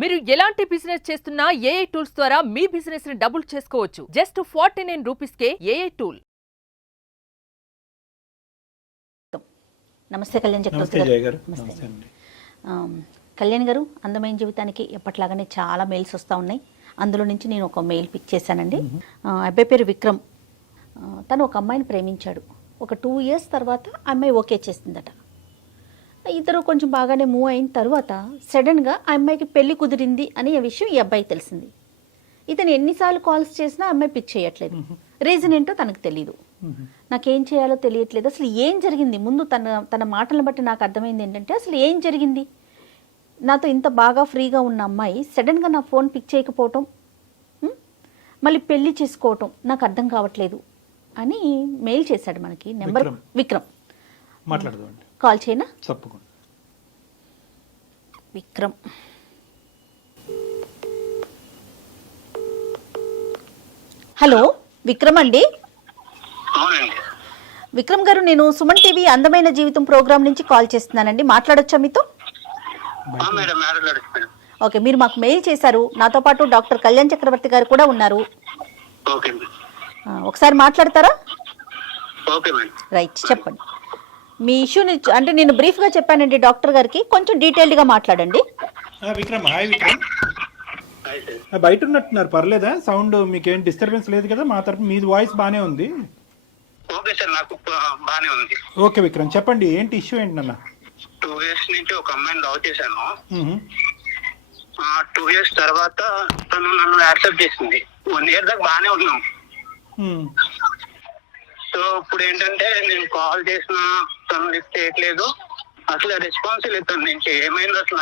మీరు ఎలాంటి బిజినెస్ చేస్తున్నా ఏఐ టూల్స్ ద్వారా మీ బిజినెస్ ని డబుల్ చేసుకోవచ్చు. జస్ట్ 49 రూపీస్కే ఏఐ టూల్. నమస్తే కళ్యాణ్ చక్రవర్తి గారు. కళ్యాణ్ గారు, అందమైన జీవితానికి ఎప్పట్లాగానే చాలా మెయిల్స్ వస్తూ ఉన్నాయి. అందులో నుంచి నేను ఒక మెయిల్ పిక్ చేశానండి. అబ్బాయి పేరు విక్రమ్. తను ఒక అమ్మాయిని ప్రేమించాడు. ఒక 2 years తర్వాత అమ్మాయి ఓకే చేసిందట. ఇద్దరు కొంచెం బాగానే మూవ్ అయిన తర్వాత సడన్గా ఆ అమ్మాయికి పెళ్లి కుదిరింది అనే విషయం ఈ అబ్బాయికి తెలిసింది. ఇతను ఎన్నిసార్లు కాల్స్ చేసినా అమ్మాయి పిక్ చేయట్లేదు. రీజన్ ఏంటో తనకు తెలియదు. నాకేం చేయాలో తెలియట్లేదు. అసలు ఏం జరిగింది? ముందు తన మాటలను బట్టి నాకు అర్థమైంది ఏంటంటే, అసలు ఏం జరిగింది? నాతో ఇంత బాగా ఫ్రీగా ఉన్న అమ్మాయి సడన్గా నా ఫోన్ పిక్ చేయకపోవటం, మళ్ళీ పెళ్లి చేసుకోవటం నాకు అర్థం కావట్లేదు అని మెయిల్ చేశాడు మనకి. నెంబర్ విక్రమ్. మాట్లాడదామండి. కాల్ చేయనా? తప్పకుండా. విక్రమ్. హలో విక్రమ్ అండి. విక్రమ్ గారు, నేను సుమన్ టీవీ అందమైన జీవితం ప్రోగ్రామ్ నుంచి కాల్ చేస్తున్నానండి. మాట్లాడొచ్చా మీతో? ఓకే, మీరు మాకు మెయిల్ చేశారు. నాతో పాటు డాక్టర్ కళ్యాణ్ చక్రవర్తి గారు కూడా ఉన్నారు. ఒకసారి మాట్లాడతారా? రైట్, చెప్పండి మీ ఇష్యూని. అంటే నేను బ్రీఫ్గా చెప్పానండి డాక్టర్ గారికి, కొంచెం డీటెయిల్డ్గా మాట్లాడండి. విక్రమ్, హాయ్ విక్రమ్. బయట ఉన్నట్టున్నారు, పర్లేదా? సౌండ్ మీకేం డిస్టర్బెన్స్ లేదు కదా? మా తరపు మీ వాయిస్ బానే ఉంది. ఓకే సార్, నాకు బానే ఉంది. ఓకే విక్రమ్, చెప్పండి ఏంటి ఇష్యూ ఏంటి నాన్న? 2 years నుంచి ఒక అమ్మాయిని లవ్ చేశాను. 2 years తర్వాత తను నన్ను యాక్సెప్ట్ చేసింది. 1 year దాకా బానే ఉన్నాం. సో ఇప్పుడు ఏంటంటే, నేను కాల్ చేసినా తను లిఫ్ట్ చేయట్లేదు. అసలు రెస్పాన్స్ లేదు తన నుంచి. ఏమైంది అసలు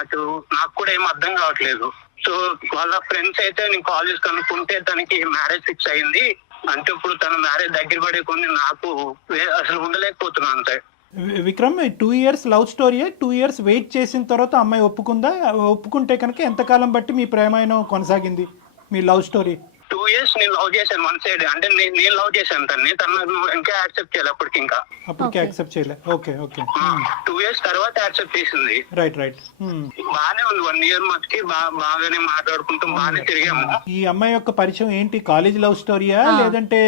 నాకు కూడా ఏం అర్థం కావట్లేదు. సో వాళ్ళ ఫ్రెండ్స్ అయితే నేను కాల్ చేసి కనుక్కుంటే తనకి మ్యారేజ్ ఫిక్స్ అయింది. అంటే ఇప్పుడు తన మ్యారేజ్ దగ్గర పడే కొన్ని నాకు అసలు ఉండలేకపోతున్నాను అంతే. Vikram, 2 years love story. 2 years wait చేసిన తర్వాత అమ్మాయి ఒప్పుకుందా? ఒప్పుకుంటే కనుక ఎంతకాలం బట్టి మీ ప్రేమాయణం కొనసాగింది, మీ లవ్ స్టోరీ? 2 years నేను లవ్ చేశాను, 1 side. అంటే నేను లవ్ చేశాను తన్ని. తను ఇంకా యాక్సెప్ట్ చేయాలి అప్పటికి. అప్పటికి యాక్సెప్ట్ చేయలే. Okay okay. 2 years తర్వాత యాక్సెప్ట్ చేసింది. రైట్. బానే ఉంది. 1 year మధ్యకి బాగానే మాట్లాడుకుంటూ బాగానే తిరిగాము. ఈ అమ్మాయి యొక్క పరిచయం ఏంటి? కాలేజ్ లవ్ స్టోరీయా లేదంటే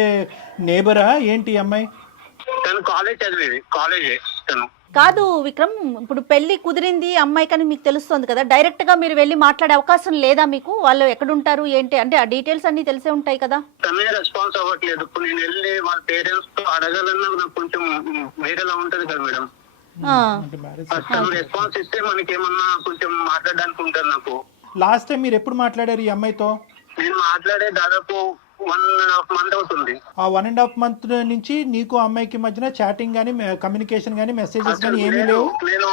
నేబరా ఏంటి? అమ్మాయి తను కాలేజ్ చదివేది. కాలేజే తను. కాదు విక్రమ్, ఇప్పుడు పెళ్లి కుదిరింది అమ్మాయి కానీ మీకు తెలుస్తుంది కదా, డైరెక్ట్ గా మీరు వెళ్ళి మాట్లాడే అవకాశం లేదా మీకు? వాళ్ళు ఎక్కడుంటారు ఏంటి అంటే ఆ డీటెయిల్స్ అన్ని తెలిసే ఉంటాయి కదా. తనే రెస్పాన్స్ అవ్వట్లేదు. ఇప్పుడు నేను వెళ్ళి వాళ్ళ పేరెంట్స్ తో అడగాలన్నా నాకు కొంచెం వేరేలా ఉంటది కదా మేడం. తను రెస్పాన్స్ ఇస్తే మనకి ఏమన్నా కొంచెం మాట్లాడడానికి ఉంటుంది నాకు. లాస్ట్ టైం మీరు ఎప్పుడు మాట్లాడారు ఈ అమ్మాయితో? నేను మాట్లాడే దాదాపు 1.5 month అవుతుంది. ఆ 1.5 month నుంచి నీకు అమ్మాయికి మధ్యన చాటింగ్ గానీ, కమ్యూనికేషన్ గానీ, మెసేజెస్ గానీ ఏమీ లేవు? నేను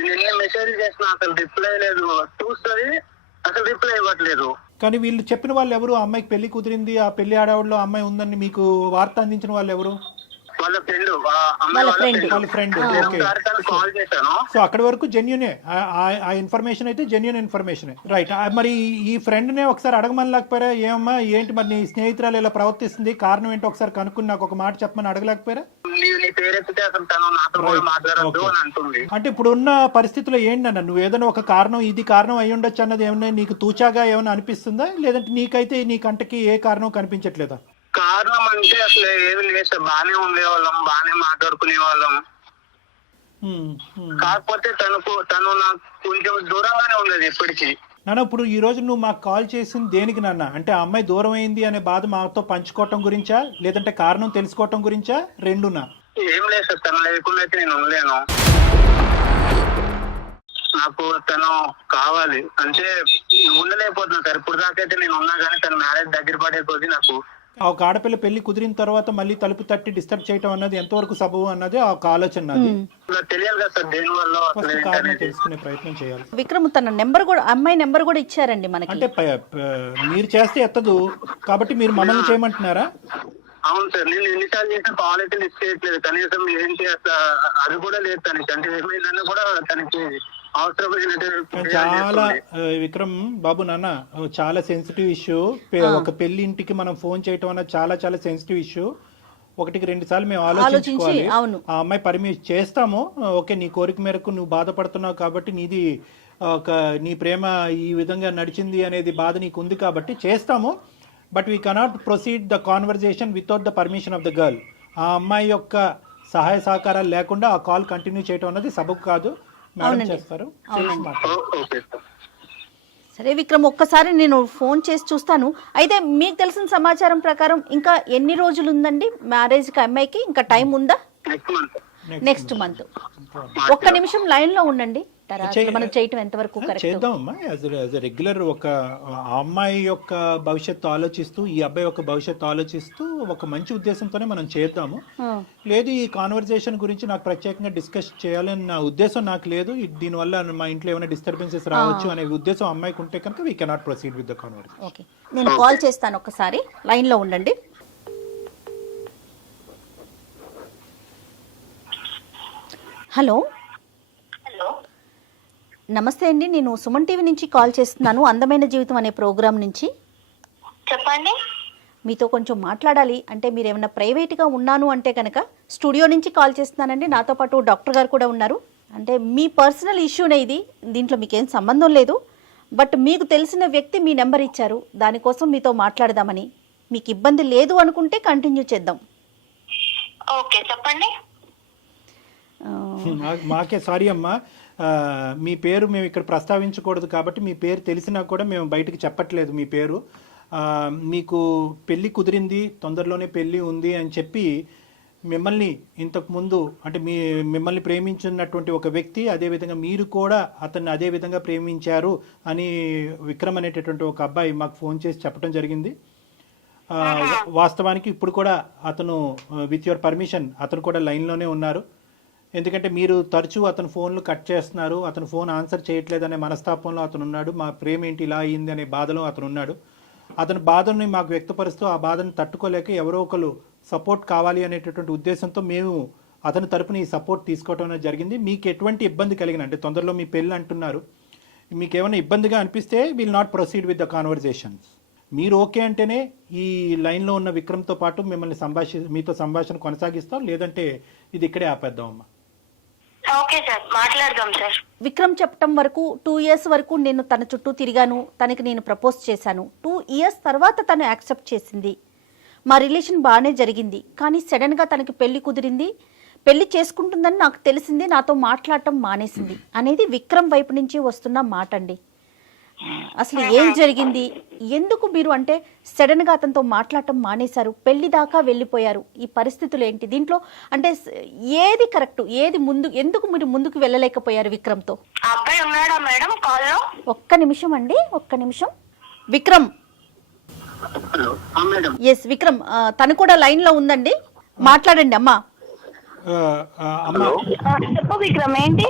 ఎన్ని మెసేజ్ చేసినా అసలు రిప్లై లేదు. చూస్తుంది, అసలు రిప్లై ఇవ్వట్లేదు. కానీ వీళ్ళు చెప్పిన వాళ్ళు ఎవరు? అమ్మాయికి పెళ్లి కుదిరింది, ఆ పెళ్లి ఆడవాళ్ళు అమ్మాయి ఉందని మీకు వార్త అందించిన వాళ్ళు ఎవరు? వాళ్ళ ఫ్రెండ్. వాళ్ళ ఫ్రెండ్. ఓకే. కాల్ చేశాను. సో అక్కడి వరకు జెన్యునే, ఆ ఇన్ఫర్మేషన్ అయితే జెన్యున్ ఇన్ఫర్మేషన్. రైట్. మరి ఈ ఫ్రెండ్ నే ఒకసారి అడగమని లేకపోయారా? ఏమమ్మా ఏంటి మరి నీ స్నేహితురాలు ఇలా ప్రవర్తిస్తుంది, కారణం ఏంటో ఒకసారి కనుక్కుని నాకు ఒక మాట చెప్పమని అడగలేకపోయారా? అంటే ఇప్పుడు ఉన్న పరిస్థితుల్లో ఏంటన్నా, నువ్వు ఏదైనా ఒక కారణం, ఇది కారణం అయి ఉండొచ్చు అన్నది ఏమన్నా నీకు తూచాగా ఏమైనా అనిపిస్తుందా? లేదంటే నీకైతే నీ కంటకి ఏ కారణం కనిపించట్లేదా? కారణం అంటే అసలు ఏమి లేదు సార్. బానే ఉండేవాళ్ళం, బానే మాట్లాడుకునే వాళ్ళం. కాకపోతే తను నాకు కొంచెం దూరంగానే ఉండేది ఎప్పటికీ. నాన్న, ఇప్పుడు ఈ రోజు నువ్వు మాకు కాల్ చేసింది దేనికి నాన్న? అంటే ఆ అమ్మాయి దూరం అయింది అనే బాధ మాతో పంచుకోవటం గురించా, లేదంటే కారణం తెలుసుకోవటం గురించా? రెండునా? ఏం లేదు సార్, తను లేకుండా అయితే నేను ఉండలేను. నాకు తను కావాలి అంటే ఉండలేకపోతున్నా సార్. ఇప్పుడు దాకా అయితే నేను ఉన్నా కానీ తన మ్యారేజ్ దగ్గర పడే కొద్ది నాకు ఒక ఆడపిల్ల పెళ్లి కుదిరిన తర్వాత మళ్ళీ తలుపు తట్టి డిస్టర్బ్ చేయటం అన్నది ఎంతవరకు సబబు అన్నది ఒక ఆలోచన. తెలియాలి కదా సార్, దేని వల్ల కారణం తెలుసుకునే ప్రయత్నం చేయాలి. విక్రమ్ తన నెంబర్ కూడా, అమ్మాయి నెంబర్ కూడా ఇచ్చారండి మనకి. అంటే మీరు చేస్తే ఎత్తదు కాబట్టి మీరు మమ్మల్ని చేయమంటున్నారా? అవును సార్, నేను ఎన్నిసార్లు చేసిన కాల్ అయితే లిస్ట్ చేయట్లేదు. కనీసం ఏం చేస్తా అది కూడా లేదు తనకి. అంటే ఏమైందన్నా కూడా తనకి చాలా విక్రమ్ బాబు నాన్న, చాలా సెన్సిటివ్ ఇష్యూ. ఒక పెళ్లి ఇంటికి మనం ఫోన్ చేయటం అన్నది చాలా చాలా సెన్సిటివ్ ఇష్యూ. 1-2 సార్లు మేము ఆలోచించుకోవాలి. ఆ అమ్మాయి పర్మిషన్ చేస్తాము, ఓకే నీ కోరిక మేరకు నువ్వు బాధపడుతున్నావు కాబట్టి నీది ఒక నీ ప్రేమ ఈ విధంగా నడిచింది అనేది బాధ నీకు ఉంది కాబట్టి చేస్తాము. But we cannot proceed the conversation without the permission of the girl. ఆ అమ్మాయి యొక్క సహాయ సహకారాలు లేకుండా ఆ కాల్ కంటిన్యూ చేయడం అన్నది సబబు కాదు. మేడం చేస్తారు. Okay sir. సరే విక్రమ్, ఒక్కసారి నేను ఫోన్ చేసి చూస్తాను. అయితే మీకు తెలిసిన సమాచారం ప్రకారం ఇంకా ఎన్ని రోజులు ఉందండి మ్యారేజ్కి అమ్మాయికి? ఇంకా టైం ఉందా? Next month. ఒక్క నిమిషం లైన్ లో ఉండండి. తర్వాత మనం చేయటం ఎంతవరకు కరెక్ట్ చేద్దామమ్మా. యాజ్ రెగ్యులర్ ఒక ఆ అమ్మాయి యొక్క భవిష్యత్తు ఆలోచిస్తూ ఈ అబ్బాయి యొక్క భవిష్యత్తు ఆలోచిస్తూ ఒక మంచి ఉద్దేశంతోనే మనం చేద్దాము. లేదు ఈ కాన్వర్జేషన్ గురించి నాకు ప్రత్యేకంగా డిస్కస్ చేయాలని నా ఉద్దేశం నాకు లేదు, దీనివల్ల మా ఇంట్లో ఏమైనా డిస్టర్బెన్సెస్ రావచ్చు అనే ఉద్దేశం అమ్మాయికి ఉంటే కనుక we cannot proceed with the conversation. Okay, నేను కాల్ చేస్తాను. ఒకసారి లైన్ లో ఉండండి. హలో. నమస్తే అండి, నేను సుమన్ టీవీ నుంచి కాల్ చేస్తున్నాను, అందమైన జీవితం అనే ప్రోగ్రాం నుంచి. చెప్పండి. మీతో కొంచెం మాట్లాడాలి. అంటే మీరు ఏమైనా ప్రైవేట్గా ఉన్నాను అంటే కనుక స్టూడియో నుంచి కాల్ చేస్తున్నానండి. నాతో పాటు డాక్టర్ గారు కూడా ఉన్నారు. అంటే మీ పర్సనల్ ఇష్యూనే ఇది, దీంట్లో మీకేం సంబంధం లేదు. బట్ మీకు తెలిసిన వ్యక్తి మీ నెంబర్ ఇచ్చారు, దానికోసం మీతో మాట్లాడదామని. మీకు ఇబ్బంది లేదు అనుకుంటే కంటిన్యూ చేద్దాం. ఓకే, చెప్పండి. మాకే సారీ అమ్మా, మీ పేరు మేము ఇక్కడ ప్రస్తావించకూడదు కాబట్టి మీ పేరు తెలిసినా కూడా మేము బయటకు చెప్పట్లేదు మీ పేరు. మీకు పెళ్ళి కుదిరింది, తొందరలోనే పెళ్ళి ఉంది అని చెప్పి మిమ్మల్ని ఇంతకుముందు అంటే మిమ్మల్ని ప్రేమించున్నటువంటి ఒక వ్యక్తి, అదేవిధంగా మీరు కూడా అతన్ని అదే విధంగా ప్రేమించారు అని విక్రమ్ అనేటటువంటి ఒక అబ్బాయి మాకు ఫోన్ చేసి చెప్పడం జరిగింది. వాస్తవానికి ఇప్పుడు కూడా అతను విత్ యువర్ పర్మిషన్ అతను కూడా లైన్లోనే ఉన్నారు. ఎందుకంటే మీరు తరచూ అతను ఫోన్లు కట్ చేస్తున్నారు, అతను ఫోన్ ఆన్సర్ చేయట్లేదనే మనస్తాపంలో అతను ఉన్నాడు. మా ప్రేమ ఏంటి ఇలా అయ్యింది అనే బాధలో అతను ఉన్నాడు. అతని బాధని మాకు వ్యక్తపరుస్తూ ఆ బాధను తట్టుకోలేక ఎవరో ఒకరు సపోర్ట్ కావాలి అనేటటువంటి ఉద్దేశంతో మేము అతని తరపున ఈ సపోర్ట్ తీసుకోవడం అనేది జరిగింది. మీకు ఎటువంటి ఇబ్బంది కలిగిన అంటే తొందరలో మీ పెళ్ళి అంటున్నారు, మీకు ఏమైనా ఇబ్బందిగా అనిపిస్తే will not proceed with the conversations. మీరు ఓకే అంటేనే ఈ లైన్లో ఉన్న విక్రమ్తో పాటు మిమ్మల్ని మీతో సంభాషణ కొనసాగిస్తాం, లేదంటే ఇది ఇక్కడే ఆపేద్దాం అమ్మా. ఓకే సార్, మాట్లాడదాం సార్. విక్రమ్ చెప్పటం వరకు 2 years వరకు నేను తన చుట్టూ తిరిగాను, తనకి నేను ప్రపోజ్ చేశాను. 2 years తర్వాత తను యాక్సెప్ట్ చేసింది, మా రిలేషన్ బాగానే జరిగింది. కానీ సడన్గా తనకి పెళ్లి కుదిరింది, పెళ్లి చేసుకుంటుందని నాకు తెలిసింది, నాతో మాట్లాడటం మానేసింది అనేది విక్రమ్ వైపు నుంచి వస్తున్న మాట అండి. అసలు ఏం జరిగింది, ఎందుకు మీరు అంటే సడన్గా అతనితో మాట్లాడటం మానేశారు, పెళ్లి దాకా వెళ్ళిపోయారు, ఈ పరిస్థితులు ఏంటి? దీంట్లో అంటే ఏది కరెక్ట్, ఏది ముందు, ఎందుకు మీరు ముందుకు వెళ్ళలేకపోయారు విక్రమ్తో? అబ్బాయి ఉన్నాడా మేడం కాల్లో? ఒక్క నిమిషం అండి, ఒక్క నిమిషం. విక్రమ్. ఎస్ విక్రమ్, తను కూడా లైన్ లో ఉందండి, మాట్లాడండి అమ్మా. చెప్పు విక్రమ్, ఏంటి?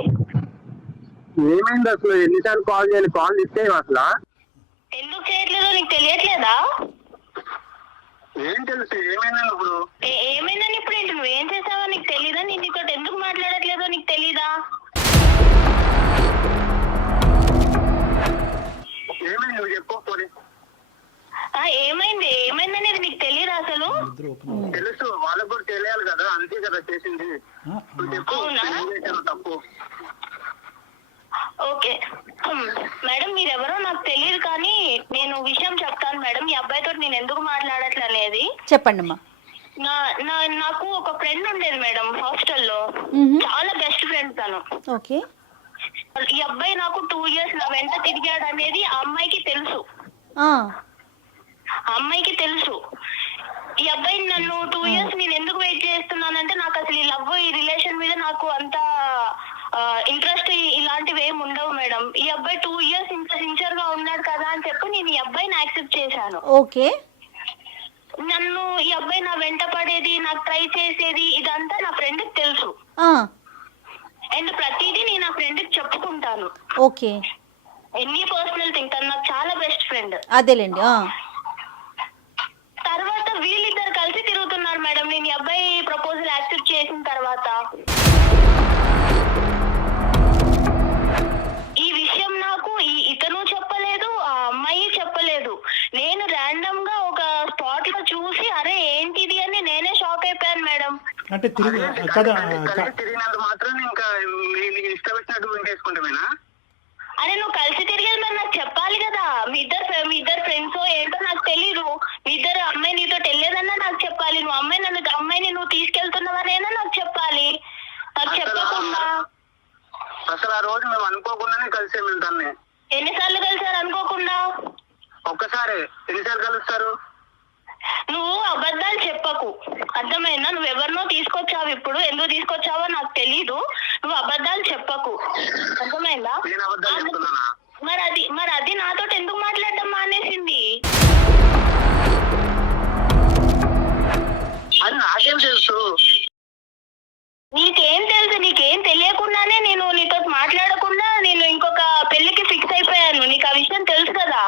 ఏమైంది అసలు? ఎన్నిసార్లు కాల్ చేయాలి? కాల్ ఇస్తే అసలు ఎందుకు చేయట్లేదో నీకు తెలియట్లేదా? ఏం తెలుసు? ఏమైందని ఇప్పుడు? ఏమైందని ఇప్పుడు ఏంటి? నువ్వేం చేసావో నీకు తెలీదా? నేను నీతో ఎందుకు మాట్లాడట్లేదో నీకు తెలీదా? ఏమైంది నువ్వు చెప్పు. ఏమైంది? ఏమైందనేది నీకు తెలియదా అసలు? తెలుసు, వాళ్ళకు కూడా తెలియాలి కదా, అంతే కదా చేసింది. తప్పు. ఓకే మేడం, మీరెవరో నాకు తెలియదు, కానీ నేను విషయం చెప్తాను మేడం. ఈ అబ్బాయితో నేను ఎందుకు మాట్లాడట్లనేది చెప్పండి అమ్మా. నాకు ఒక ఫ్రెండ్ ఉండేది మేడం హాస్టల్లో, చాలా బెస్ట్ ఫ్రెండ్ తను. ఓకే. ఈ అబ్బాయి నాకు 2 years నా వెంట తిరిగాడు అనేది ఆ అమ్మాయికి తెలుసు. అమ్మాయికి తెలుసు. ఈ అబ్బాయి నన్ను 2 years నేను ఎందుకు వెయిట్ చేస్తున్నానంటే నాకు అసలు ఈ లవ్, ఈ రిలేషన్ మీద నాకు అంత ఇంట్రెస్ట్ ఇలాంటివి ఏమి ఉండవు మేడం. ఈ అబ్బాయి 2 years ఇంత సిన్సియర్ గా ఉన్నాడు కదా అని చెప్పి నేను ఈ అబ్బాయిని యాక్సెప్ట్ చేశాను. ఓకే. నన్ను ఈ అబ్బాయి నా వెంట పడేది, నాకు ట్రై చేసేది, ఇదంతా నా ఫ్రెండ్ కి తెలుసు. అండ్ ప్రతిదీ నేను నా ఫ్రెండ్ కి చెప్పుకుంటాను. ఓకే. ఎన్ని పర్సనల్ థింగ్, తను నాకు చాలా బెస్ట్ ఫ్రెండ్. అదేలేండి. తర్వాత వీళ్ళిద్దరు కలిసి తిరుగుతున్నారు మేడం నేను ఈ అబ్బాయి ప్రపోజల్ యాక్సెప్ట్ చేసిన తర్వాత. ఈ విషయం నాకు ఇతను చెప్పలేదు, ఆ అమ్మాయి చెప్పలేదు. నేను ర్యాండమ్ గా ఒక స్పాట్ లో చూసి అరే ఏంటిది అని నేనే షాక్ అయిపోయాను మేడం. అంటే తిరిగినంత మాత్రం ఇంకా ఇష్టం వచ్చినట్టు చేసుకుంటామేనా? అరే నువ్వు రోజు మేము అనుకోకుండానే కలిసాం మేము తన్ని. ఎన్నిసార్లు కలిసారు అనుకోకుండా? ఒక్కసారి. ఎన్నిసార్లు కలుస్తారు? నువ్వు అబద్ధాలు చెప్పకు, అర్థమైందా? నువ్వు ఎవరినో తీసుకొచ్చావు, ఇప్పుడు ఎందుకు తీసుకొచ్చావో నాకు తెలీదు. నువ్వు అబద్ధాలు చెప్పకు, అర్థమైందా? నేను అబద్ధాలు చెప్తున్నానా? మరి అది నాతో ఎందుకు మాట్లాడడం మానేసింది? అది నాకేం తెలుసు? నీకేం తెలుసు? నీకేం తెలియకుండానే నేను నీతో మాట్లాడకుండా నేను ఇంకొక పెళ్లికి ఫిక్స్ అయిపోయాను. నీకు ఆ విషయం తెలుసు కదా?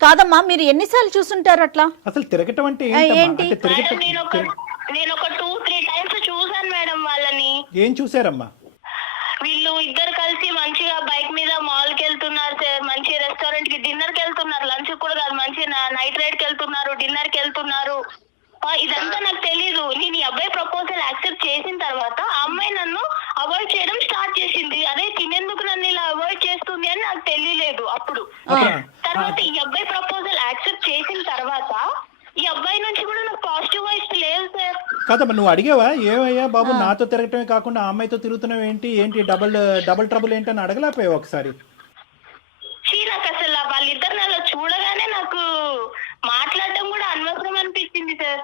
కాదమ్మా, మీరు ఎన్నిసార్లు చూసుంటారు అట్లా? అసలు తిరగటం అంటే ఏంటి? ఏంటమ్మా? అంటే తిరగటం నేను ఒక 2-3 టైమ్స్ చూసాను మేడం వాళ్ళని. ఏం చూసారమ్మా? వీళ్ళు ఇద్దరు కలిసి మంచిగా బైక్ మీద మాల్ కి వెళ్తున్నారు సార్, మంచి రెస్టారెంట్ కి డిన్నర్ కి వెళ్తున్నారు, లంచ్ కూడా కాదు, మంచి నైట్ రైడ్ కి వెళ్తున్నారు, డిన్నర్ కి వెళ్తున్నారు. ఇదంతా నాకు తెలీదు. నేను ఈ అబ్బాయి ప్రపోజల్ యాక్సెప్ట్ చేసిన తర్వాత ఆ అమ్మాయి నన్ను అవాయిడ్ చేయడం స్టార్ట్ చేసింది. అదే తినేందుకు నన్ను ఇలా అవాయిడ్ చేస్తుంది అని నాకు తెలియలేదు అప్పుడు. తర్వాత ఈ అబ్బాయి ప్రపోజల్ యాక్సెప్ట్ చేసిన తర్వాత ఈ అబ్బాయి నుంచి కూడా నాకు పాజిటివ్ వైబ్స్ లేవు సార్. కాదమ్మా, నువ్వు అడిగావా ఏమయ్యా బాబు నాతో తిరగటమే కాకుండా ఆ అమ్మాయితో తిరుగుతున్నావు ఏంటి డబుల్ ట్రబుల్ ఏంటి అని అడగలేకపోయావు ఒకసారి? నాకు అసలు వాళ్ళిద్దరిని అలా చూడగానే నాకు మాట్లాడటం కూడా అనవసరం అనిపించింది సార్.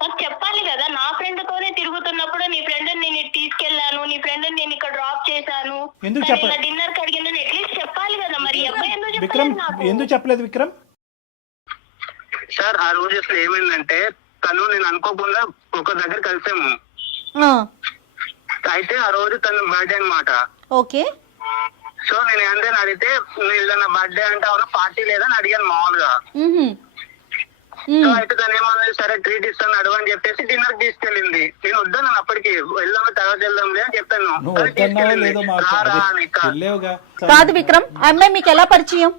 నాకు చెప్పాలి కదా, నా ఫ్రెండ్ తోనే తిరుగుతున్నప్పుడు నీ ఫ్రెండ్ నేను తీసుకెళ్లాను, నీ ఫ్రెండ్ నేను ఇక్కడ డ్రాప్ చేశాను, డిన్నర్ కి అడిగిన అట్లీస్ట్ చెప్పాలి కదా. మరి అబ్బాయి ఎందుకు చెప్పలేదు విక్రమ్? సార్ ఆ రోజు అసలు ఏమైందంటే తను నేను అనుకోకుండా ఒక దగ్గర కలిసాము. అయితే ఆ రోజు తన బర్త్డే అన్నమాట. ఓకే. సో నేను ఏంటని అడిగితే నా బర్త్డే అంటే అవును పార్టీ లేదని అడిగాను మామూలుగా. సో అయితే తను ఏమన్నా సరే ట్రీట్ ఇస్తాను అడుగు అని చెప్పేసి డిన్నర్ తీసుకెళ్ళింది. నేను వద్దాను అప్పటికి, వెళ్దాము తర్వాత వెళ్దాంలే అని చెప్పాను. కాదు విక్రమ్, ఆ అమ్మాయి మీకు ఎలా పరిచయం?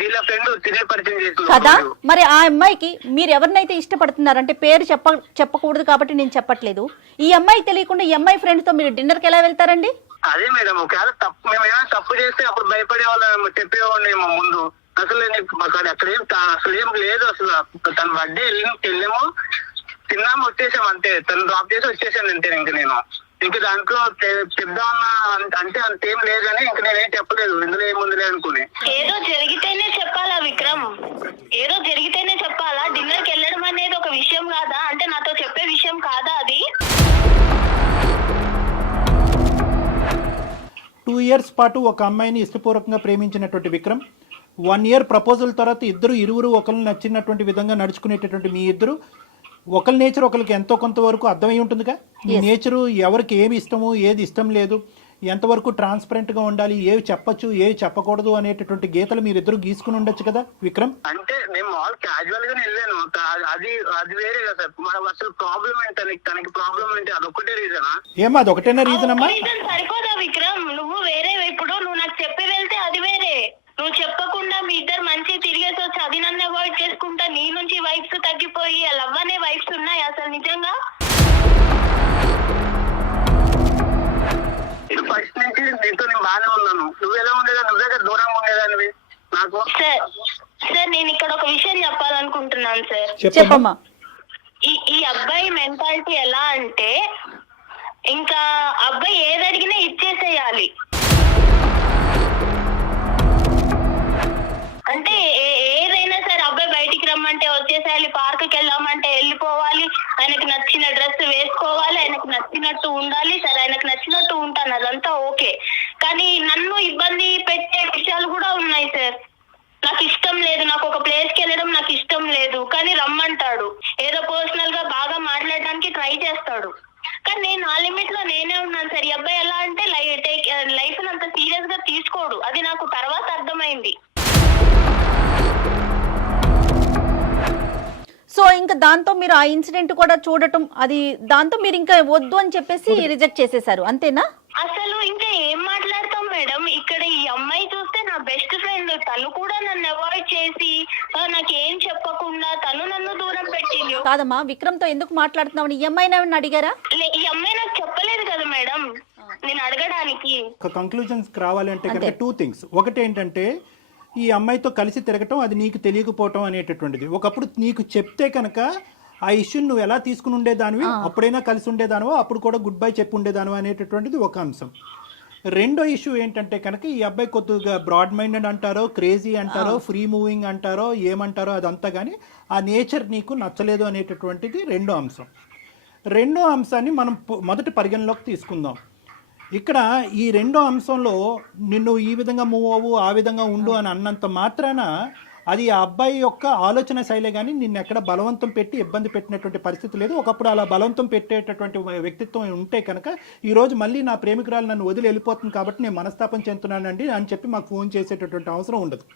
వీళ్ళ ఫ్రెండ్ తినే పరిచయం చేసింది కదా. మరి ఆ అమ్మాయికి మీరు ఎవరినైతే ఇష్టపడుతున్నారు అంటే పేరు చెప్పకూడదు కాబట్టి నేను చెప్పట్లేదు, ఈ అమ్మాయి తెలియకుండా ఈ అమ్మాయి ఫ్రెండ్ తో మీరు డిన్నర్ కి ఎలా వెళ్తారండి? అదే మేడం, ఒకవేళ తప్పు మేము ఏమైనా తప్పు చేస్తే అప్పుడు భయపడే వాళ్ళు చెప్పేవాడినేమో ముందు. అసలు అక్కడ అసలు ఏం లేదు. అసలు తన బర్త్డే వెళ్ళాము, తిన్నాము, వచ్చేసాము అంతే. తను డ్రాప్ చేసి వచ్చేసాను అంతే. ఇంక దాంట్లో చెప్దామన్నా అంటే అంతేం లేదని ఇంక నేనేం చెప్పలేదు, ఇందులో ఏముందిలే అనుకుని. ఏదో జరిగితేనే చెప్పాలా విక్రమ్? ఏదో జరిగితేనే చెప్పాలా? డిన్నర్ కి వెళ్ళడం అనేది ఒక విషయం కాదా? అంటే నాతో చెప్పే విషయం కాదా అది? 2 years పాటు ఒక అమ్మాయిని ఇష్టపూర్వకంగా ప్రేమించినటువంటి విక్రమ్ 1 year ప్రపోజల్ తర్వాత ఇరువురు ఒకరిని నచ్చినటువంటి విధంగా నడుచుకునేటటువంటి మీ ఇద్దరు ఒకరి నేచర్ ఒకరికి ఎంతో కొంతవరకు అర్థమై ఉంటుందిగా. ఈ నేచరు ఎవరికి ఏమి ఇష్టము ఏది ఇష్టం లేదు, ఎంతవరకు ట్రాన్స్పరెంట్గా ఉండాలి, ఏవి చెప్పచ్చు ఏవి చెప్పకూడదు అనేటటువంటి గీతలు మీరిద్దరు గీసుకుని ఉండొచ్చు కదా విక్రమ్. అంటే నేను మాల్ క్యాజువల్ గానే వెళ్ళాను, అది వేరే కదా సార్. మనకు అసలు ప్రాబ్లం ఏంటి, తనకి ప్రాబ్లం ఏంటి, అదొక్కటే రీజనా? ఏమా అదొకటేనా రీజన్ అమ్మా? సరిపోదా విక్రమ్? నువ్వు వేరే, ఇప్పుడు నువ్వు నాకు చెప్పి వెళ్తే అది వేరే, నువ్వు చెప్పకుండా మీ ఇద్దరు మంచి తిరిగేసి వచ్చి అది నన్ను అవాయిడ్ చేసుకుంటా నీ నుంచి వైబ్స్ తగ్గిపోయి లవ్ అనే వైబ్స్ ఉన్నాయి అసలు నిజంగా? ఫస్ట్ నుంచి నీతో నేను బాగానే ఉన్నాను, నువ్వు ఎలా ఉండేదా? నువ్వు దగ్గర దూరంగా ఉండేదానివి నాకు. సార్ నేను ఇక్కడ ఒక విషయం చెప్పాలనుకుంటున్నాను సార్. చెప్పమ్మా. ఈ అబ్బాయి మెంటాలిటీ ఎలా అంటే ఇంకా అబ్బాయి ఏది అడిగినా ఇచ్చేసేయాలి. అంటే ఏదైనా సరే అబ్బాయి బయటికి రమ్మంటే వచ్చేసేయాలి, పార్క్ కి వెళ్దామంటే వెళ్ళిపోవాలి, ఆయనకు నచ్చిన డ్రెస్ వేసుకోవాలి, ఆయనకు నచ్చినట్టు ఉండాలి. సరే ఆయనకు నచ్చినట్టు ఉంటాను, అదంతా ఓకే. కానీ నన్ను ఇబ్బంది పెట్టే విషయాలు కూడా ఉన్నాయి సార్. నాకు ఇష్టం లేదు, నాకు ఒక ప్లేస్ కి వెళ్ళడం నాకు ఇష్టం లేదు, కానీ రమ్మంటాడు. ఏదో పర్సనల్ గా బాగా మాట్లాడడానికి ట్రై చేస్తాడు, కానీ నేను ఆ లిమిట్ లో నేనే ఉన్నాను సార్. ఈ అబ్బాయి ఎలా అంటే లైఫ్ అంత సీరియస్ గా తీసుకోడు, అది నాకు తర్వాత అర్థమైంది. సో ఇంకా దాంతో మీరు ఆ ఇన్సిడెంట్ కూడా చూడటం, అది దాంతో మీరు ఇంకా వద్దు అని చెప్పేసి రిజెక్ట్ చేసేసారు అంతేనా? అసలు ఇంకా ఏం మాట్లాడతాం మేడం? ఇక్కడ ఈ అమ్మాయి చూస్తే నా బెస్ట్ ఫ్రెండ్, తను కూడా నన్ను అవాయిడ్ చేసి నాకేం చెప్పకుండా తను నన్ను దూరం పెట్టింది. కాదమ్మా, విక్రమ్ తో ఎందుకు మాట్లాడుతున్నావు? ఈ అమ్మాయిని ఏమన్నా అడిగారా? ఈ అమ్మాయి నాకు చెప్పలేదు కదా మేడం నేను అడగడానికి. ఒక కంక్లూజన్స్ రావాలంటే కనుక 2 things. ఒకటి ఏంటంటే ఈ అమ్మాయితో కలిసి తిరగటం అది నీకు తెలియకపోవటం అనేటటువంటిది. ఒకప్పుడు నీకు చెప్తే కనుక ఆ ఇష్యూని నువ్వు ఎలా తీసుకుని ఉండేదానివి, అప్పుడైనా కలిసి ఉండేదానివో, అప్పుడు కూడా గుడ్ బై చెప్పి ఉండేదానివో అనేటటువంటిది ఒక అంశం. రెండో ఇష్యూ ఏంటంటే కనుక ఈ అబ్బాయి కొద్దిగా బ్రాడ్ మైండెడ్ అంటారో, క్రేజీ అంటారో, ఫ్రీ మూవింగ్ అంటారో, ఏమంటారో అదంతా, కానీ ఆ నేచర్ నీకు నచ్చలేదు అనేటటువంటిది రెండో అంశం. రెండో అంశాన్ని మనం మొదటి పరిగణలోకి తీసుకుందాం. ఇక్కడ ఈ రెండో అంశంలో నిన్ను ఈ విధంగా మూవ్ అవ్వు, ఆ విధంగా ఉండు అని అన్నంత మాత్రాన అది ఆ అబ్బాయి యొక్క ఆలోచన శైలే, కానీ నిన్ను ఎక్కడ బలవంతం పెట్టి ఇబ్బంది పెట్టినటువంటి పరిస్థితి లేదు. ఒకప్పుడు అలా బలవంతం పెట్టేటటువంటి వ్యక్తిత్వం ఉంటే కనుక ఈరోజు మళ్ళీ నా ప్రేమికురాలు నన్ను వదిలి వెళ్ళిపోతుంది కాబట్టి నేను మనస్తాపం చెందుతున్నానండి అని చెప్పి మాకు ఫోన్ చేసేటటువంటి అవసరం ఉండదు.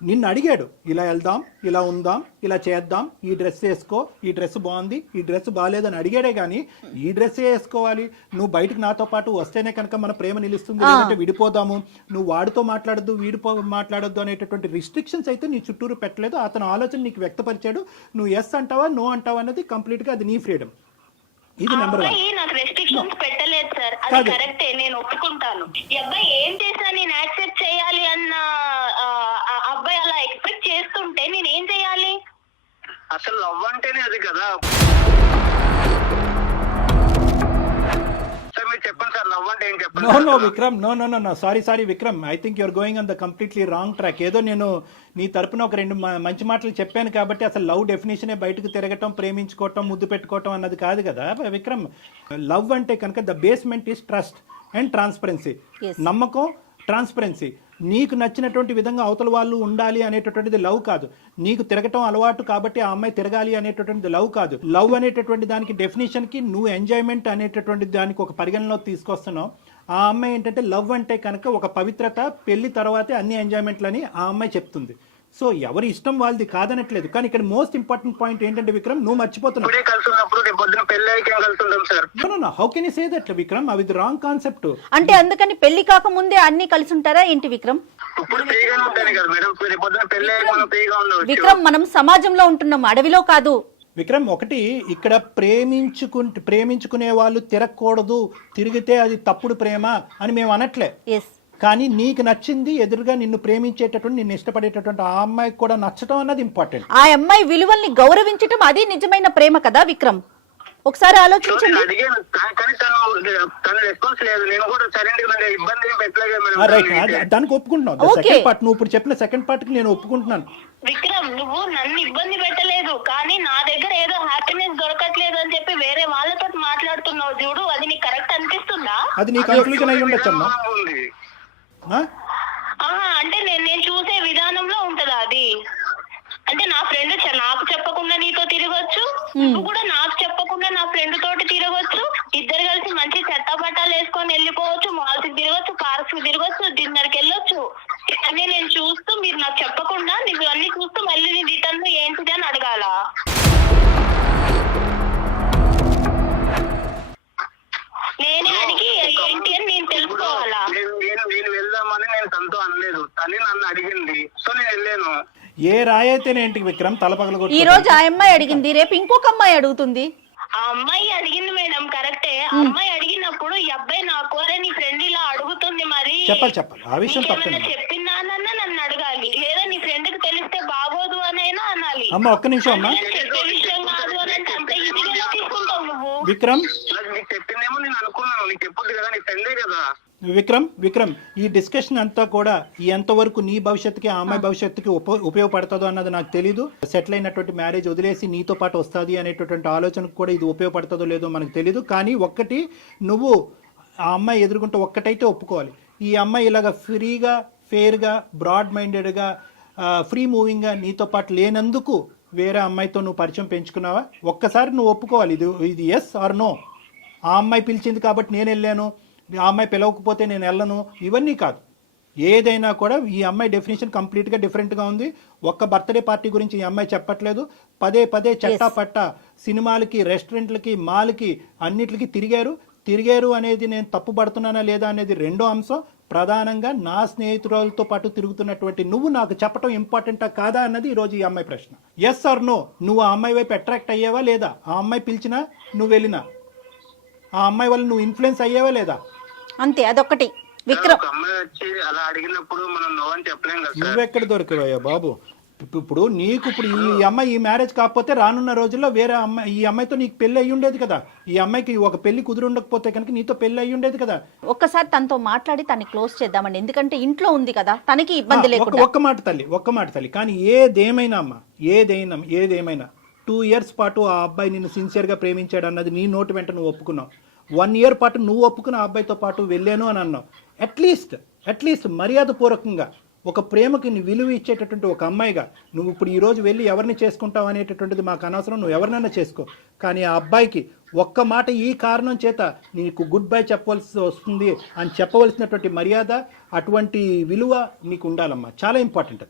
నిన్ను అడిగాడు, ఇలా వెళ్దాం, ఇలా ఉందాం, ఇలా చేద్దాం, ఈ డ్రెస్ వేసుకో, ఈ డ్రెస్ బాగుంది, ఈ డ్రెస్ బాగాలేదని అడిగాడే కానీ ఈ డ్రెస్ వేసుకోవాలి, నువ్వు బయటకు నాతో పాటు వస్తేనే కనుక మన ప్రేమ నిలుస్తుంది, లేదంటే విడిపోదాము, నువ్వు వాడితో మాట్లాడద్దు, మాట్లాడొద్దు అనేటటువంటి రిస్ట్రిక్షన్స్ అయితే నీ చుట్టూరు పెట్టలేదు. అతను ఆలోచన నీకు వ్యక్తపరిచాడు. నువ్వు ఎస్ అంటావా, నో అంటావా అనేది కంప్లీట్గా అది నీ ఫ్రీడమ్. ఇది నెంబర్ 1. నాకు రెస్ట్రిక్షన్స్ పెట్టలేదు సార్, అది కరెక్టే, నేను ఒప్పుకుంటాను. ఈ అబ్బాయి ఏం చేసినా నేను యాక్సెప్ట్ చేయాలి అన్న అబ్బాయి అలా ఎక్స్పెక్ట్ చేస్తుంటే నేను ఏం చేయాలి? అసలు లవ్ అంటేనే అది కదా సార్. మీరు చెప్పండి సార్, లవ్ అంటే ఏం చెప్పండి. No Vikram, no sorry Vikram, I think you're going on the completely wrong track. ఏదో నేను నీ తరపున ఒక 2 మంచి మాటలు చెప్పాను కాబట్టి అసలు లవ్ డెఫినేషనే బయటకు తిరగటం, ప్రేమించుకోవటం, ముద్దు పెట్టుకోవటం అన్నది కాదు కదా విక్రమ్. లవ్ అంటే కనుక the basement is trust and transparency. నమ్మకం, ట్రాన్స్పరెన్సీ. నీకు నచ్చినటువంటి విధంగా అవతల వాళ్ళు ఉండాలి అనేటటువంటిది లవ్ కాదు. నీకు తిరగటం అలవాటు కాబట్టి ఆ అమ్మాయి తిరగాలి అనేటటువంటిది లవ్ కాదు. లవ్ అనేటటువంటి దానికి డెఫినేషన్కి నువ్వు ఎంజాయ్మెంట్ అనేటటువంటి దానికి ఒక పరిగణలో తీసుకొస్తున్నావు. ఆ అమ్మాయి ఏంటంటే లవ్ అంటే కనుక ఒక పవిత్రత, పెళ్లి తర్వాతే అన్ని ఎంజాయ్మెంట్లని ఆ అమ్మాయి చెప్తుంది. సో ఎవరి ఇష్టం వాళ్ళది కాదనట్లేదు. కానీ ఇక్కడ మోస్ట్ ఇంపార్టెంట్ పాయింట్ ఏంటంటే విక్రమ్, నువ్వు మర్చిపోతున్నావు. How can you say that Vikram? అది రాంగ్ కాన్సెప్ట్. అంటే అందుకని పెళ్లి కాక ముందే అన్ని కలిసి ఉంటారా ఏంటి విక్రమ్? విక్రమ్, మనం సమాజంలో ఉంటున్నాం, అడవిలో కాదు. విక్రమ్, ఒకటి ఇక్కడ ప్రేమించుకునే వాళ్ళు తిరగకూడదు, తిరిగితే అది తప్పుడు ప్రేమ అని మేము అనట్లే. కానీ నీకు నచ్చింది, ఎదురుగా నిన్ను ప్రేమించేటటువంటి, నిన్ను ఇష్టపడేటటువంటి ఆ అమ్మాయికి కూడా నచ్చటం అన్నది ఇంపార్టెంట్. ఆ అమ్మాయి విలువల్ని గౌరవించటం అది నిజమైన ప్రేమ కదా విక్రమ్. ఒకసారి ఆలోచించండి. దానికి ఒప్పుకుంటున్నావు. సెకండ్ పార్ట్, నువ్వు ఇప్పుడు చెప్పిన సెకండ్ పార్ట్ కి నేను ఒప్పుకుంటున్నాను. విక్రమ్, నువ్వు నన్ను ఇబ్బంది పెట్టలేదు, కానీ నా దగ్గర ఏదో హ్యాపీనెస్ దొరకట్లేదు అని చెప్పి వేరే వాళ్ళతో మాట్లాడుతున్నావు చూడు, అది నీకు కరెక్ట్ అనిపిస్తుందా? అది నీ కన్క్లూజన్ అయి ఉండొచ్చు అమ్మా. అంటే నేను చూసే విధానంలో ఉంటదా అది? అంటే నా ఫ్రెండ్ నాకు చెప్పకుండా నీతో తిరగొచ్చు, నువ్వు కూడా నాకు చెప్పకుండా నా ఫ్రెండ్ తోటి తిరగొచ్చు, ఇద్దరు కలిసి మంచి చెత్త బట్టాలు వేసుకొని వెళ్ళిపోవచ్చు, మాల్స్ కి తిరగొచ్చు, పార్క్స్ కి తిరగొచ్చు, డిన్నర్ కి వెళ్ళొచ్చు. అన్నీ నేను చూస్తూ, మీరు నాకు చెప్పకుండా నువ్వు అన్ని చూస్తూ మళ్ళీ నీ రిటర్న్ ఏంటిది అని అడగాల? నేనే అడిగి ఏంటి అని నేను తెలుసుకోవాలా? నేను వెళ్దామని నేను తనతో అనలేదు, తను నన్ను అడిగింది, సో నేను వెళ్ళాను. ఏ రాయైతేనేంటి విక్రమ్, తలపగల ఈ రోజు ఆ అమ్మాయి అడిగింది, రేపు ఇంకొక అమ్మాయి అడుగుతుంది. ఆ అమ్మాయి అడిగింది మేడం, కరెక్టే. ఆ అమ్మాయి అడిగినప్పుడు ఈ అబ్బాయి నాకు నీ ఫ్రెండ్ ఇలా అడుగుతుంది, మరి చెప్పాలి ఆ విషయం చెప్పిందానన్నా నన్ను అడగాలి, లేదా నీ ఫ్రెండ్ కి తెలిస్తే బాగోదు అనైనా అనాలి. అమ్మ ఒక్క నిమిషం అమ్మా. చెప్పే విషయం కాదు అని అంటే అంత ఈజీగా తీసుకుంటావు నువ్వు. విక్రమ్, నీకు చెప్పిందేమో నేను అనుకున్నాను, నీకు చెప్పొద్దు కదా, నీ ఫ్రెండే కదా. విక్రమ్, ఈ డిస్కషన్ అంతా కూడా ఎంతవరకు నీ భవిష్యత్తుకి, ఆ అమ్మాయి భవిష్యత్తుకి ఉపయోగపడుతుందో అన్నది నాకు తెలీదు. సెటిల్ అయినటువంటి మ్యారేజ్ వదిలేసి నీతో పాటు వస్తుంది అనేటటువంటి ఆలోచనకు కూడా ఇది ఉపయోగపడుతుందో లేదో మనకు తెలీదు. కానీ ఒక్కటి, నువ్వు ఆ అమ్మాయి ఎదుర్కొంటే ఒక్కటైతే ఒప్పుకోవాలి, ఈ అమ్మాయి ఇలాగ ఫ్రీగా, ఫెయిర్గా, బ్రాడ్ మైండెడ్గా, ఫ్రీ మూవింగ్గా నీతో పాటు లేనందుకు వేరే అమ్మాయితో నువ్వు పరిచయం పెంచుకున్నావా? ఒక్కసారి నువ్వు ఒప్పుకోవాలి, ఇది ఎస్ ఆర్ నో. ఆ అమ్మాయి పిలిచింది కాబట్టి నేను వెళ్ళాను, ఆ అమ్మాయి పిలవకపోతే నేను వెళ్ళను, ఇవన్నీ కాదు. ఏదైనా కూడా ఈ అమ్మాయి డెఫినేషన్ కంప్లీట్గా డిఫరెంట్గా ఉంది. ఒక్క బర్త్డే పార్టీ గురించి ఈ అమ్మాయి చెప్పట్లేదు. పదే చట్టా పట్టా సినిమాలకి, రెస్టారెంట్లకి, మాల్కి, అన్నిటికి తిరిగారు అనేది నేను తప్పుపడుతున్నానా లేదా అనేది రెండో అంశం. ప్రధానంగా నా స్నేహితురాలతో పాటు తిరుగుతున్నటువంటి నువ్వు నాకు చెప్పడం ఇంపార్టెంటా కాదా అన్నది ఈరోజు ఈ అమ్మాయి ప్రశ్న. ఎస్ ఆర్ నో, నువ్వు ఆ అమ్మాయి వైపు అట్రాక్ట్ అయ్యావా లేదా? ఆ అమ్మాయి పిలిచినా నువ్వు వెళ్ళినా ఆ అమ్మాయి వల్ల నువ్వు ఇన్ఫ్లుయెన్స్ అయ్యావా లేదా? అంతే, అదొకటి. విక్రమ్, అమ్మాయి వచ్చి అలా అడిగినప్పుడు మనం నో అని చెప్పలేం కదా. నువ్వెక్కడ దొరికావయ్యా బాబు? ఇప్పుడు నీకు ఇప్పుడు ఈ అమ్మాయి ఈ మ్యారేజ్ కాకపోతే రానున్న రోజుల్లో వేరే అమ్మాయి ఈ అమ్మాయితో నీకు పెళ్లి అయ్యి ఉండేది కదా. ఈ అమ్మాయికి ఒక పెళ్లి కుదిరి ఉండకపోతే కనుక నీతో పెళ్లి అయ్యి ఉండేది కదా. ఒక్కసారి తనతో మాట్లాడి తనని క్లోజ్ చేద్దామండి, ఎందుకంటే ఇంట్లో ఉంది కదా, తనకి ఇబ్బంది లేకుండా. ఒక్క మాట తల్లి కానీ ఏదేమైనా అమ్మా, ఏదేమైనా 2 years పాటు ఆ అబ్బాయి నిన్ను సిన్సియర్గా ప్రేమించాడు అన్నది నీ నోటి వెంట నువ్వు ఒప్పుకున్నావు. 1 year పాటు నువ్వు ఒప్పుకున్న ఆ అబ్బాయితో పాటు వెళ్ళాను అని అన్నావు. అట్లీస్ట్ మర్యాదపూర్వకంగా ఒక ప్రేమకి నీ విలువ ఇచ్చేటటువంటి ఒక అమ్మాయిగా నువ్వు ఇప్పుడు ఈరోజు వెళ్ళి ఎవరిని చేసుకుంటావు అనేటటువంటిది మాకు అనవసరం, నువ్వు ఎవరినైనా చేసుకో. కానీ ఆ అబ్బాయికి ఒక్క మాట ఈ కారణం చేత నీకు గుడ్ బై చెప్పవలసి వస్తుంది అని చెప్పవలసినటువంటి మర్యాద, అటువంటి విలువ నీకు ఉండాలమ్మా. చాలా ఇంపార్టెంట్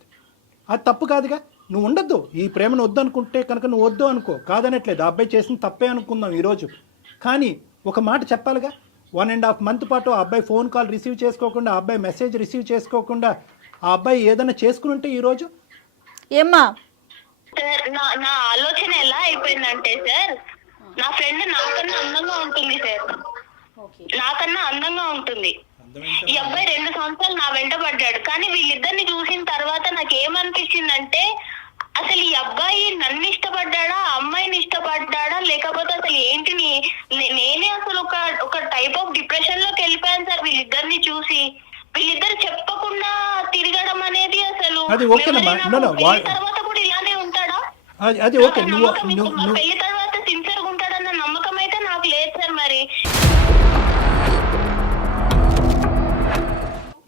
అది తప్పు కాదుగా. నువ్వు ఉండొద్దు, ఈ ప్రేమను వద్దు అనుకుంటే కనుక నువ్వు వద్దు అనుకో, కాదనట్లేదు. ఆ అబ్బాయి చేసిన తప్పే అనుకుందాం ఈరోజు, కానీ ఒక మాట చెప్పాలిగా. 1.5 month పాటు ఆ అబ్బాయి ఫోన్ కాల్ రిసీవ్ చేసుకోకుండా, ఆ అబ్బాయి మెసేజ్ రిసీవ్ చేసుకోకుండా ఆ అబ్బాయి ఏదైనా చేసుకుని ఉంటే ఈరోజు ఏమ్మా సార్ నా ఆలోచన ఎలా అయిపోయిందంటే సార్, నా ఫ్రెండ్ నాకన్నా అందంగా ఉంటుంది సార్, నాకన్నా అందంగా ఉంటుంది. ఈ అబ్బాయి 2 సంవత్సరాలు నా వెంట పడ్డాడు. కానీ వీళ్ళిద్దరిని చూసిన తర్వాత నాకు ఏమనిపించిందంటే, అసలు ఈ అబ్బాయి నన్ను ఇష్టపడ్డాడా, అమ్మాయిని ఇష్టపడ్డాడా, లేకపోతే అసలు ఏంటి నేనే అసలు ఒక టైప్ ఆఫ్ డిప్రెషన్ లోకి వెళ్ళిపోయాను సార్ వీళ్ళిద్దరిని చూసి. వీళ్ళిద్దరు చెప్పకుండా తిరగడం అనేది అసలు తర్వాత కూడా ఇలానే ఉంటాడా? అది ఓకే, పెళ్లి తర్వాత సిన్సియర్ గా ఉంటాడన్న నమ్మకం అయితే నాకు లేదు సార్. మరి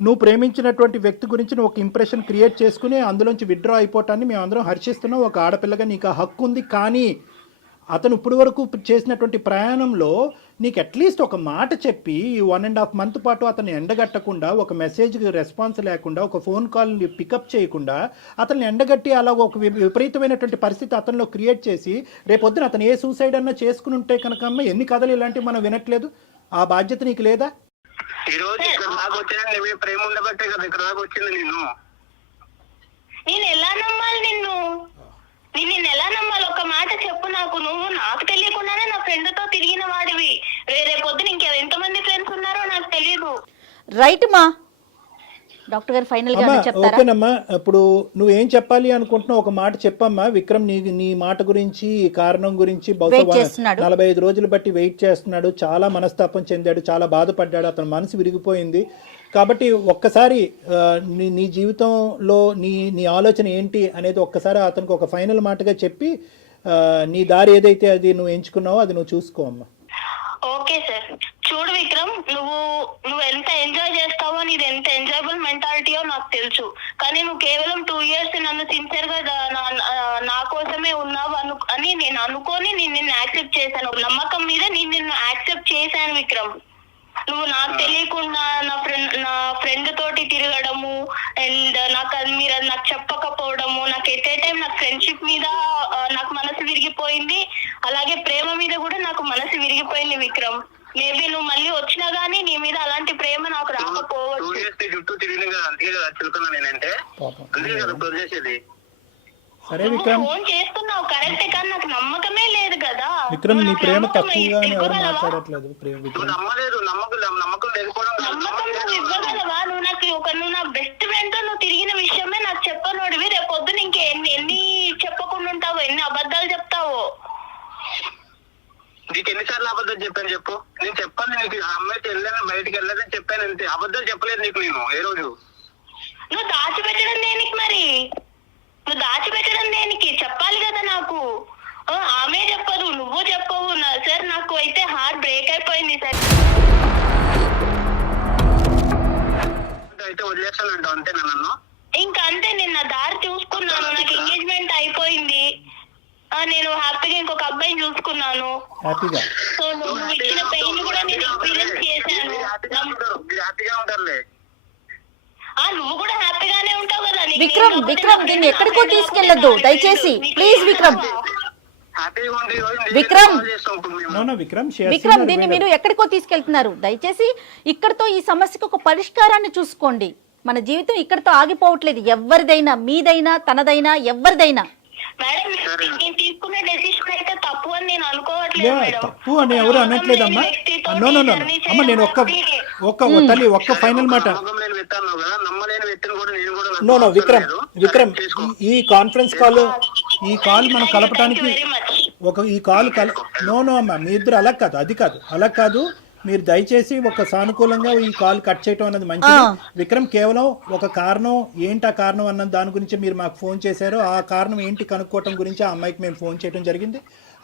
నువ్వు ప్రేమించినటువంటి వ్యక్తి గురించి నువ్వు ఒక ఇంప్రెషన్ క్రియేట్ చేసుకుని అందులోంచి విత్డ్రా అయిపోవటాన్ని మేము అందరం హర్షిస్తున్నాం. ఒక ఆడపిల్లగా నీకు ఆ హక్కు ఉంది. కానీ అతను ఇప్పటి వరకు చేసినటువంటి ప్రయాణంలో నీకు అట్లీస్ట్ ఒక మాట చెప్పి 1.5 month పాటు అతన్ని ఎండగట్టకుండా, ఒక మెసేజ్కి రెస్పాన్స్ లేకుండా, ఒక ఫోన్ కాల్ని పికప్ చేయకుండా అతన్ని ఎండగట్టి అలా ఒక విపరీతమైనటువంటి పరిస్థితి అతనిలో క్రియేట్ చేసి రేపొద్దున అతను ఏ సూసైడ్ అన్నా చేసుకుని ఉంటే కనుక ఎన్ని కథలు ఇలాంటివి మనం వినట్లేదు. ఆ బాధ్యత నీకు లేదా? ఈ రోజు ఇక్కడ దాకా వచ్చినా నీ ప్రేమ ఉండబట్టే కదా ఇక్కడ దాకా వచ్చింది. నేను ఎలా నమ్మాలి నిన్ను ఎలా నమ్మాలి? ఒక మాట చెప్పు నాకు. నువ్వు నాకు తెలియకుండానే నా ఫ్రెండ్ తో తిరిగిన వాడివి. రేపు పొద్దున ఎంతమంది ఫ్రెండ్స్ ఉన్నారో నాకు తెలియదు. రైట్ మా డాక్టర్ గారు ఫైనల్ గా చెప్తారా? ఓకేనమ్మా, ఇప్పుడు నువ్వేం చెప్పాలి అనుకుంటున్నావు ఒక మాట చెప్పమ్మా. విక్రమ్ నీ మాట గురించి, ఈ కారణం గురించి బహుశా 45 రోజులు బట్టి వెయిట్ చేస్తున్నాడు. చాలా మనస్తాపం చెందాడు, చాలా బాధపడ్డాడు, అతని మనసు విరిగిపోయింది. కాబట్టి ఒక్కసారి నీ జీవితంలో నీ ఆలోచన ఏంటి అనేది ఒక్కసారి అతనికి ఒక ఫైనల్ మాటగా చెప్పి నీ దారి ఏదైతే అది నువ్వు ఎంచుకున్నావో అది నువ్వు చూసుకో అమ్మా. Okay sir. చూడు విక్రమ్, నువ్వు ఎంత ఎంజాయ్ చేస్తావో, నీది ఎంత ఎంజాయబుల్ మెంటాలిటీయో నాకు తెలుసు. కానీ నువ్వు కేవలం 2 years నన్ను సిన్సియర్ గా నా కోసమే ఉన్నావు అని నేను అనుకొని నిన్ను యాక్సెప్ట్ చేశాను. నమ్మకం మీద నిన్ను యాక్సెప్ట్ చేశాను విక్రమ్. నువ్వు నాకు తెలియకుండా నా ఫ్రెండ్ తోటి తిరగడము అండ్ మీరు అది నాకు చెప్పకపోవడము, నాకు ఎట్ ఏ టైం నాకు ఫ్రెండ్షిప్ మీద నాకు మనసు విరిగిపోయింది, అలాగే ప్రేమ మీద కూడా నాకు మనసు విరిగిపోయింది విక్రమ్. మేబీ నువ్వు మళ్ళీ వచ్చినా గానీ నీ మీద అలాంటి ప్రేమ నాకు రాకపోవచ్చు. చుట్టూ తిరిగిన కదా, అందుకే కదా చిలుకున్నా నేనంటే, అందుకే కదా వదిలేసేది. సరే విక్రమ్, ఫోన్ చేస్తున్నావు కరెక్టే, కానీ నాకు నమ్మకమే లేదు కదా విక్రమ్. నీ ప్రేమ తక్కువగా ఎవరు మాట్లాడట్లేదు. నమ్మకం లేకపోవడం. నమ్మకం నువ్వు ఇవ్వగలవా? నువ్వు నా బెస్ట్ ఫ్రెండ్ తో నువ్వు తిరిగిన విషయమే నాకు చెప్పనోడివి. రేపు పొద్దున ఎన్ని చెప్పకుండా ఉంటావో, ఎన్ని అబద్ధాలు చెప్తావో. నీకు ఎన్నిసార్లు అబద్ధాలు చెప్పాను చెప్పు. నేను చెప్పాను నీకు, ఆ అమ్మాయితో వెళ్ళాను, బయటకు వెళ్ళాలని చెప్పాను అంతే. అబద్ధాలు చెప్పలేదు నీకు నేను ఏ రోజు. నువ్వు దాచిపెట్టడం దేనికి మరి? నువ్వు దాచిపెట్టడం దేనికి? చెప్పాలి కదా నాకు. ఆమె చెప్పదు, నువ్వు చెప్పవు సార్. నాకు అయితే హార్ట్ బ్రేక్ అయిపోయింది సార్. అయితే వదిలేస్తానంటావు అంతే నన్ను? ఇంకా అంతే, నేను నా దారి చూసుకున్నాను. నాకు ఎంగేజ్మెంట్ అయిపోయింది. నేను హ్యాపీగా ఇంకొక అబ్బాయిని చూసుకున్నాను. సో నువ్వు ఇచ్చిన పెయిన్ కూడా నేను ఎక్స్పీరియన్స్ చేశాను. నువ్వు కూడా హ్యాపీగానే ఉంటావు కదా. విక్రమ్ దీన్ని ఎక్కడికో తీసుకెళ్లొద్దు దయచేసి, ప్లీజ్ విక్రమ్. విక్రమ్ దీన్ని మీరు ఎక్కడికో తీసుకెళ్తున్నారు. దయచేసి ఇక్కడతో ఈ సమస్యకు ఒక పరిష్కారాన్ని చూసుకోండి. మన జీవితం ఇక్కడతో ఆగిపోవట్లేదు. ఎవరిదైనా, మీదైనా, తనదైనా, ఎవరిదైనా. మేడం, నేను తీసుకున్న డెసిషన్ అయితే తప్పు అని నేను అనుకోవట్లేదు. తప్పు అని ఎవరు అనట్లేదమ్మా. అమ్మ నేను ఒక్క ఫైనల్ మాట, వెళ్తాను కదా, నమ్మలేని వ్యక్తిని కూడా నేను కూడా నో నాకు విక్రమ్ అవసరం లేదు. విక్రమ్ సరే, చేసుకో. ఈ కాన్ఫరెన్స్ కాల్ మనం కలపడానికి వెరీ మచ్. ఈ కాల్ నో అమ్మా మీ ఇద్దరు అలా కాదు మీరు దయచేసి ఒక సానుకూలంగా ఈ కాల్ కట్ చేయటం అన్నది మంచిది. విక్రమ్ కేవలం ఒక కారణం ఏంటి ఆ కారణం అన్న దాని గురించి మీరు మాకు ఫోన్ చేశారు. ఆ కారణం ఏంటి కనుక్కోవటం గురించి ఆ అమ్మాయికి మేము ఫోన్ చేయడం జరిగింది.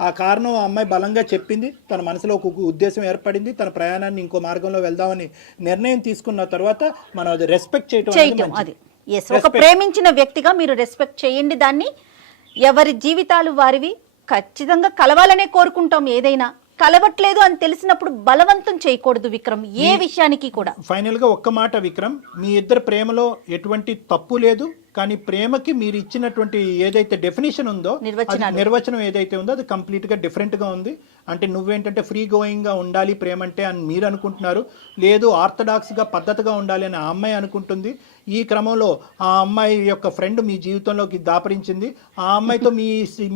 ఆ కారణం ఆ అమ్మాయి బలంగా చెప్పింది. తన మనసులో ఒక ఉద్దేశం ఏర్పడింది. తన ప్రయాణాన్ని ఇంకో మార్గంలో వెళ్దామని నిర్ణయం తీసుకున్న తర్వాత మనం అది రెస్పెక్ట్ చేయటం అది ఎస్ ఒక ప్రేమించిన వ్యక్తిగా మీరు రెస్పెక్ట్ చేయండి దాన్ని. ఎవరి జీవితాలు వారివి, ఖచ్చితంగా కలవాలనే కోరుకుంటాం. ఏదైనా కలవట్లేదు అని తెలిసినప్పుడు బలవంతం చేయకూడదు విక్రమ్ ఏ విషయానికి కూడా. ఫైనల్ గా ఒక్క మాట విక్రమ్, మీ ఇద్దరు ప్రేమలో ఎటువంటి తప్పు లేదు. కానీ ప్రేమకి మీరు ఇచ్చినటువంటి ఏదైతే డెఫినేషన్ ఉందో, నిర్వచనం ఏదైతే ఉందో అది కంప్లీట్ గా డిఫరెంట్ గా ఉంది. అంటే నువ్వేంటంటే ఫ్రీ గోయింగ్ గా ఉండాలి ప్రేమ అంటే అని మీరు అనుకుంటున్నారు. లేదు ఆర్థడాక్స్ గా పద్ధతిగా ఉండాలి అని ఆ అమ్మాయి అనుకుంటుంది. ఈ క్రమంలో ఆ అమ్మాయి యొక్క ఫ్రెండ్ మీ జీవితంలోకి దాపరించింది. ఆ అమ్మాయితో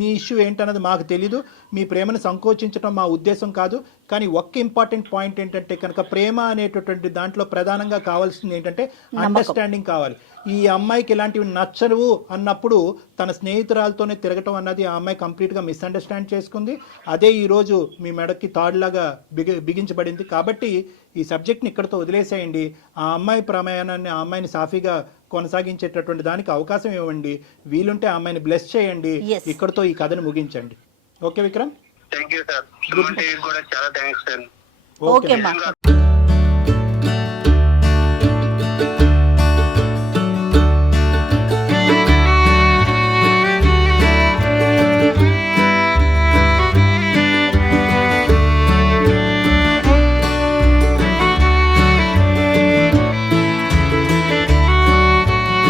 మీ ఇష్యూ ఏంటన్నది మాకు తెలీదు. మీ ప్రేమను సంకోచించడం మా ఉద్దేశం కాదు. కానీ ఒక్క ఇంపార్టెంట్ పాయింట్ ఏంటంటే కనుక ప్రేమ అనేటటువంటి దాంట్లో ప్రధానంగా కావాల్సింది ఏంటంటే అండర్స్టాండింగ్ కావాలి. ఈ అమ్మాయికి ఇలాంటివి నచ్చవు అన్నప్పుడు తన స్నేహితురాలతోనే తిరగటం అన్నది ఆ అమ్మాయి కంప్లీట్గా మిస్అండర్స్టాండ్ చేసుకుంది. అదే ఈరోజు మీ మెడకి తాడులాగా బిగించబడింది. కాబట్టి ఈ సబ్జెక్ట్ని ఇక్కడితో వదిలేసేయండి. ఆ అమ్మాయి ప్రయాణాన్ని ఆ అమ్మాయిని సాఫీగా కొనసాగించేటటువంటి దానికి అవకాశం ఇవ్వండి. వీలుంటే ఆ అమ్మాయిని బ్లెస్ చేయండి. ఇక్కడితో ఈ కథను ముగించండి. Okay Vikram? Thank you sir. కూడా చాలా థ్యాంక్స్ సార్. ఓకే.